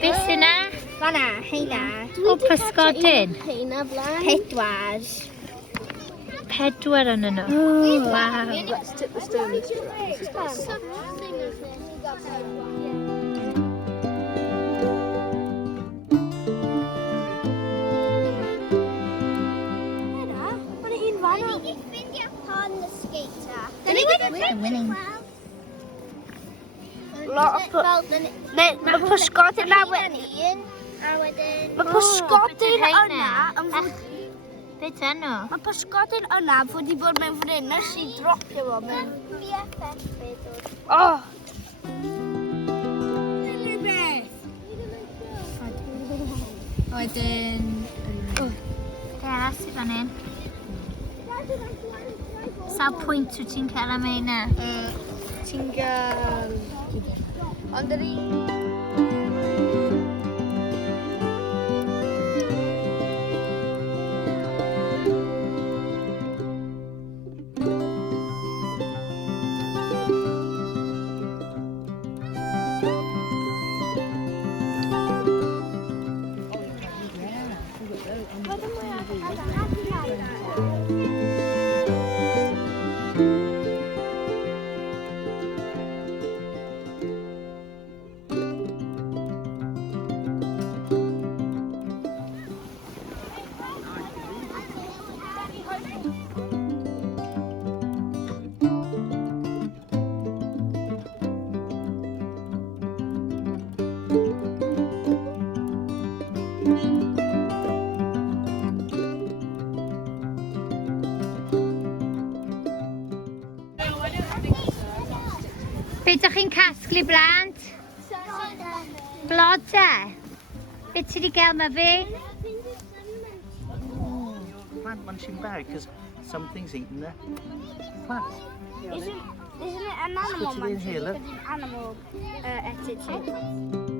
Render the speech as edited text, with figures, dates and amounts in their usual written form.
Beth sy'n na? Fanna, heina. O pysgodyn? Heina blaen. Pedwar. Pedwar yn nhw. Waw. Let's tip the stone. Mae pysgodyn na wedyn. Mae pysgodyn yna yn fod... Beth enw? Mae pysgodyn yna fod i bod mewn fan hyn. Nes i dropio fo mewn. Oh! Wedyn... Gas i fan hyn. Sawl pwynt wyt ti'n cael am eina? Ti'n gael... Ond yr un... Beth ydych chi'n casglu blant? Blodau? Beth ti wedi gael ma fi? Plant munching bag because something's eaten the plants. Isn't it an animal Put it in here, look. Animal attitude.